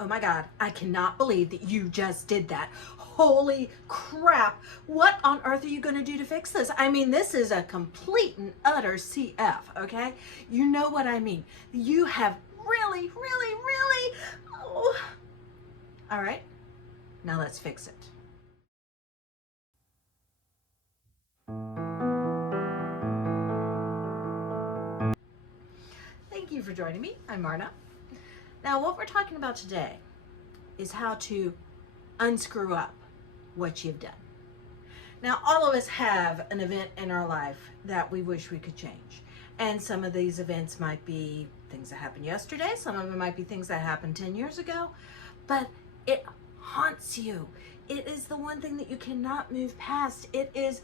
Oh my God, I cannot believe that you just did that. Holy crap. What on earth are you going to do to fix this? I mean, this is a complete and utter CF, okay? You know what I mean. You have really. Oh. All right, now let's fix it. Thank you for joining me. I'm Marna. Now, what we're talking about today is how to unscrew up what you've done. Now, all of us have an event in our life that we wish we could change. And some of these events might be things that happened yesterday. Some of them might be things that happened 10 years ago. But it haunts you. It is the one thing that you cannot move past. It is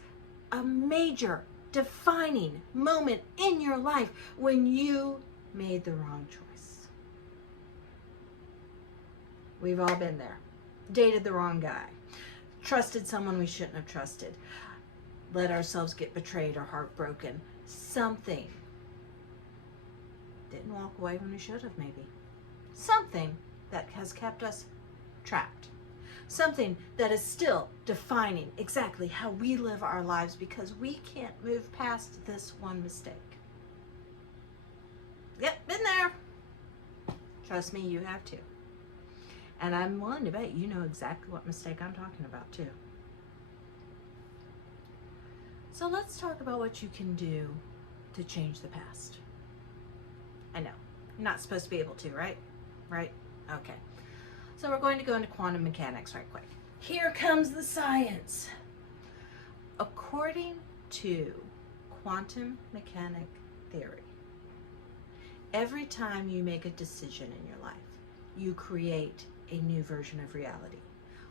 a major defining moment in your life when you made the wrong choice. We've all been there. Dated the wrong guy. Trusted someone we shouldn't have trusted. Let ourselves get betrayed or heartbroken. Something. Didn't walk away when we should have, maybe. Something that has kept us trapped. Something that is still defining exactly how we live our lives because we can't move past this one mistake. Yep, been there. Trust me, you have too. And I'm willing to bet you know exactly what mistake I'm talking about too. So let's talk about what you can do to change the past. I know, you're not supposed to be able to, right? Right? Okay. So we're going to go into quantum mechanics right quick. Here comes the science. According to quantum mechanic theory, every time you make a decision in your life, you create a new version of reality.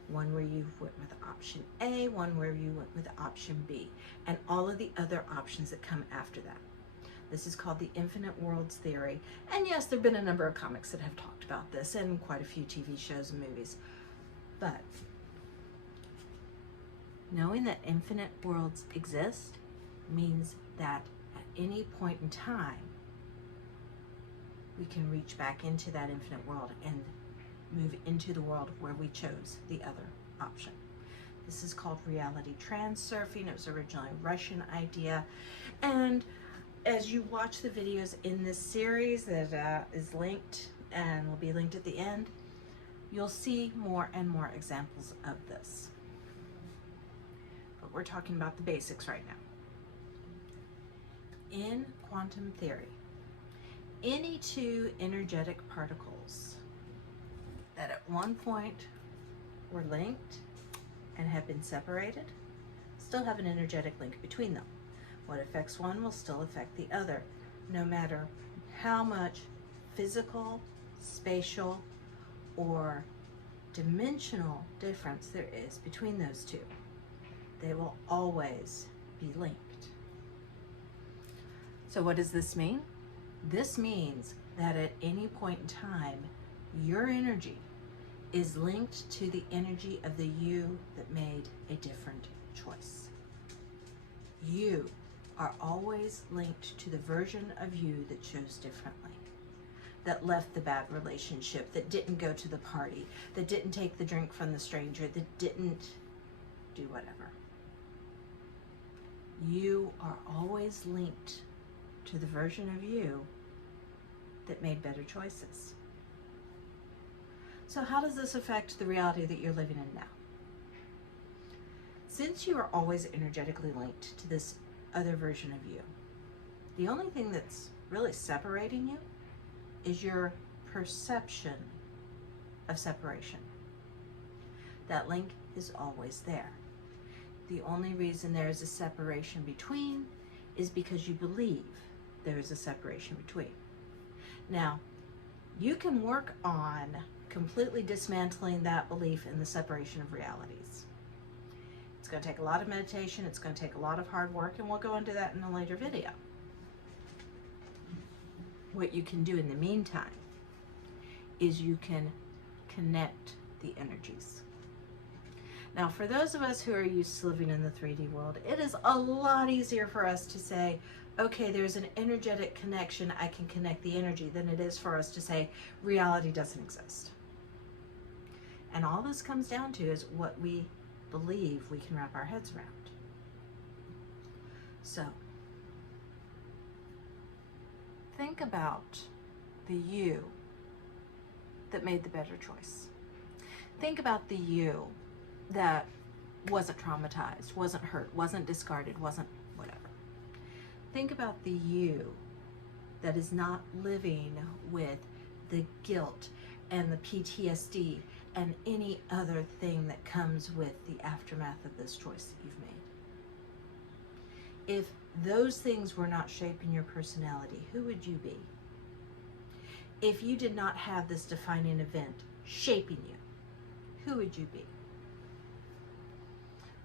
One where you went with option A, one where you went with option B, and all of the other options that come after that. This is called the infinite worlds theory. And yes, there have been a number of comics that have talked about this and quite a few TV shows and movies. But knowing that infinite worlds exist means that at any point in time, we can reach back into that infinite world and move into the world where we chose the other option. This is called reality transurfing. It was originally a Russian idea. And as you watch the videos in this series that is linked and will be linked at the end, you'll see more and more examples of this. But we're talking about the basics right now. In quantum theory, any two energetic particles that at one point were linked and have been separated still have an energetic link between them. What affects one will still affect the other, no matter how much physical, spatial, or dimensional difference there is between those two. They will always be linked. So what does this mean? This means that at any point in time, your energy is linked to the energy of the you that made a different choice. You are always linked to the version of you that chose differently, that left the bad relationship, that didn't go to the party, that didn't take the drink from the stranger, that didn't do whatever. You are always linked to the version of you that made better choices. So how does this affect the reality that you're living in now? Since you are always energetically linked to this other version of you, the only thing that's really separating you is your perception of separation. That link is always there. The only reason there is a separation between is because you believe there is a separation between. Now, you can work on completely dismantling that belief in the separation of realities. It's going to take a lot of meditation, it's going to take a lot of hard work, and we'll go into that in a later video. What you can do in the meantime is you can connect the energies. Now, for those of us who are used to living in the 3D world, it is a lot easier for us to say, okay, there's an energetic connection, I can connect the energy, than it is for us to say reality doesn't exist. And all this comes down to is what we believe we can wrap our heads around. So, think about the you that made the better choice. Think about the you that wasn't traumatized, wasn't hurt, wasn't discarded, wasn't whatever. Think about the you that is not living with the guilt and the PTSD and any other thing that comes with the aftermath of this choice that you've made. If those things were not shaping your personality, who would you be? If you did not have this defining event shaping you, who would you be?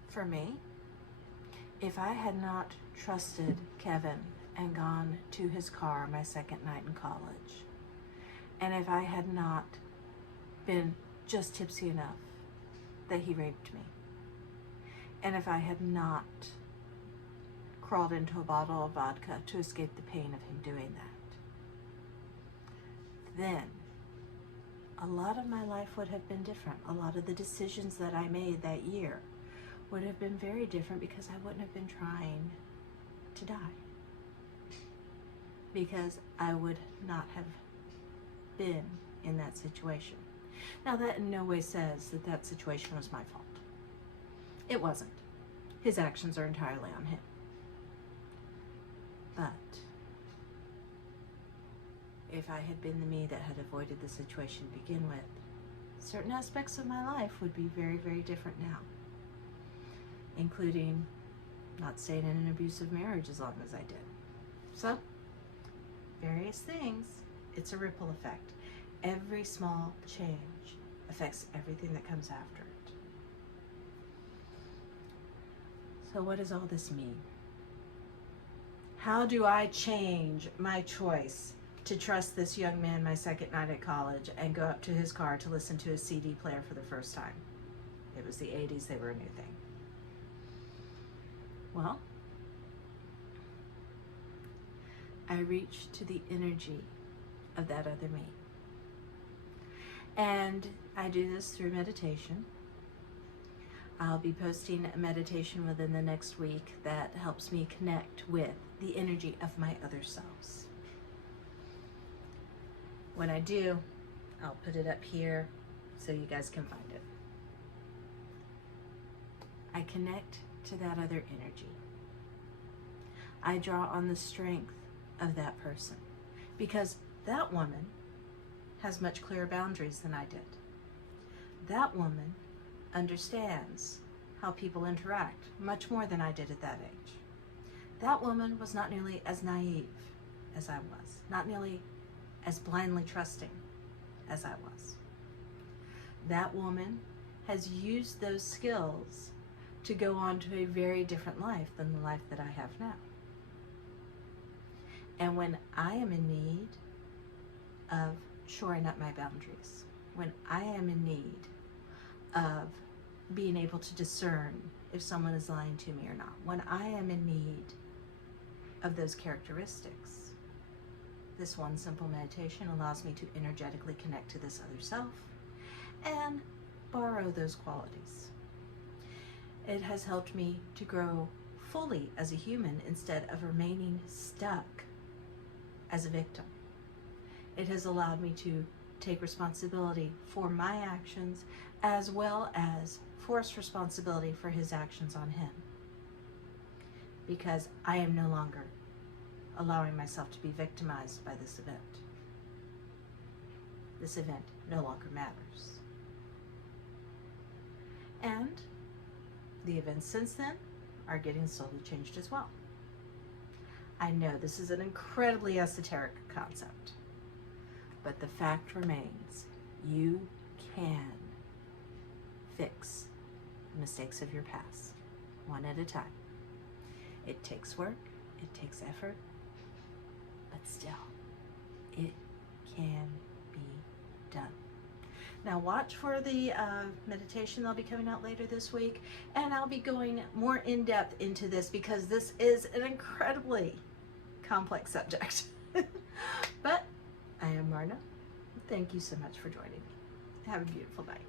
For me, if I had not trusted Kevin and gone to his car my second night in college, and if I had not been just tipsy enough that he raped me, and if I had not crawled into a bottle of vodka to escape the pain of him doing that, then a lot of my life would have been different. A lot of the decisions that I made that year would have been very different because I wouldn't have been trying to die. Because I would not have been in that situation. Now, that in no way says that that situation was my fault. It wasn't. His actions are entirely on him. But if I had been the me that had avoided the situation to begin with, certain aspects of my life would be very, very different now. Including not staying in an abusive marriage as long as I did. So, various things, it's a ripple effect. Every small change affects everything that comes after it. So what does all this mean? How do I change my choice to trust this young man my second night at college and go up to his car to listen to his CD player for the first time? It was the 80s, they were a new thing. Well, I reach to the energy of that other me. And I do this through meditation. I'll be posting a meditation within the next week that helps me connect with the energy of my other selves. When I do, I'll put it up here so you guys can find it. I connect to that other energy. I draw on the strength of that person because that woman has much clearer boundaries than I did. That woman understands how people interact much more than I did at that age. That woman was not nearly as naive as I was, not nearly as blindly trusting as I was. That woman has used those skills to go on to a very different life than the life that I have now. And when I am in need of shoring up my boundaries, when I am in need of being able to discern if someone is lying to me or not, when I am in need of those characteristics, this one simple meditation allows me to energetically connect to this other self and borrow those qualities. It has helped me to grow fully as a human instead of remaining stuck as a victim. It has allowed me to take responsibility for my actions as well as force responsibility for his actions on him. Because I am no longer allowing myself to be victimized by this event. This event no longer matters. And the events since then are getting slowly changed as well. I know this is an incredibly esoteric concept, but the fact remains, you can fix the mistakes of your past, one at a time. It takes work, it takes effort, but still, it can be done. Now watch for the meditation that'll be coming out later this week, and I'll be going more in depth into this because this is an incredibly complex subject. But I am Marna. Thank you so much for joining me. Have a beautiful night.